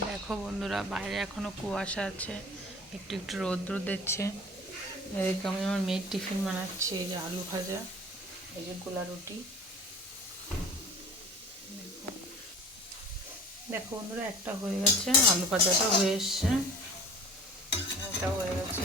দেখো বন্ধুরা, বাইরে এখনো কুয়াশা আছে, একটু একটু রৌদ্র দিচ্ছে। এদিকে আমি আমার মেয়ের টিফিন বানাচ্ছি। এই যে আলু ভাজা, এই যে গোলা রুটি। দেখো বন্ধুরা, একটা হয়ে গেছে, আলু ভাজাটা হয়ে এসছে, এটাও হয়ে গেছে।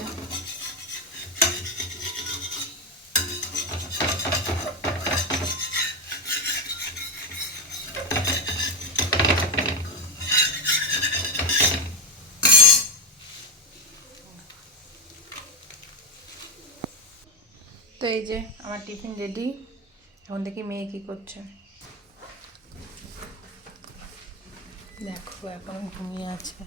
তো এই যে আমার টিফিন রেডি। এখন দেখি মেয়ে কি করছে। দেখো এখন ঘুমিয়ে আছে।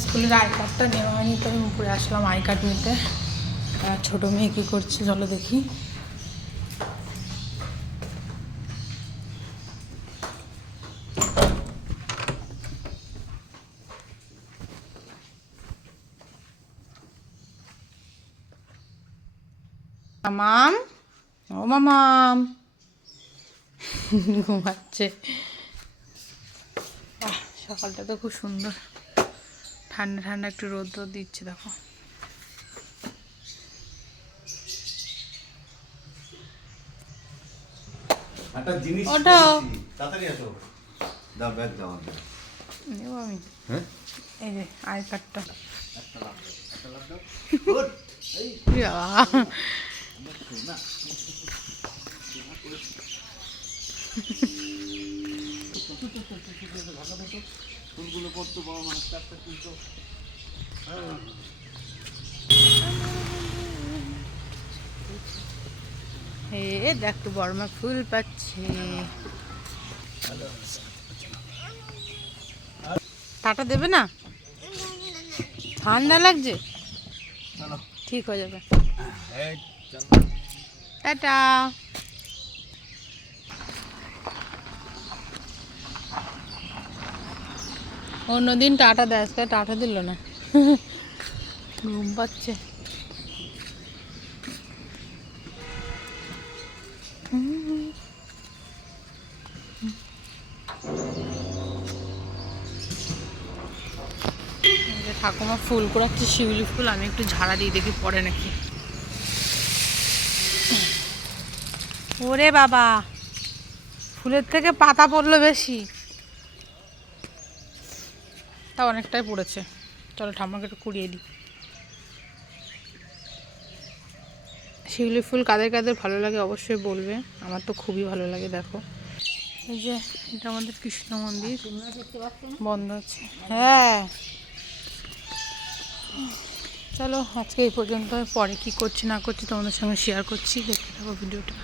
স্কুলের আই কার্ডটা নেওয়া হয়নি, তো আমি উপরে আসলাম আই কার্ড নিতে। আর ছোটো মেয়ে কী করছে চলো দেখি। মামাম, ও মামাম ঘুমাচ্ছে। সকালটা তো খুব সুন্দর, ঠান্ডা ঠান্ডা, একটু রোদ দিচ্ছে। দেখো একটা জিনিস ওটাও তাড়াতাড়ি আসো, দাও ব্যাগ দাও আমাকে। নেব আমি। হ্যাঁ, এই যে আই কার্ডটা। একটা লাভ দাও। গুড। এই না ফুলগুলো করতো বড় মানুষ একটা তুলতো। দেখ তো বর্মা ফুল পাচ্ছে। টাটা দেবে না? ঠান্ডা লাগছে, ঠিক হয়ে যাবে। টাটা। অন্যদিন টাটা দেয়, আজকে টাটা দিল না, ঘুম পাচ্ছে। ঠাকুমা ফুল কুড়াচ্ছে, শিউলি ফুল। আমি একটু ঝাড়া দিয়ে দেখি পড়ে নাকি। ওরে বাবা, ফুলের থেকে পাতা পড়লো বেশি, তা অনেকটাই পড়েছে। চলো ঠাকুমাকে একটু কুড়িয়ে দিই। শিউলি ফুল কাদের কাদের ভালো লাগে অবশ্যই বলবে, আমার তো খুবই ভালো লাগে। দেখো এই যে এটা আমাদের কৃষ্ণ মন্দির, বন্ধ আছে। হ্যাঁ চলো আজকে এই পর্যন্ত, পরে কি করছি না করছি তোমাদের সঙ্গে শেয়ার করছি। দেখতে থাকো ভিডিওটা।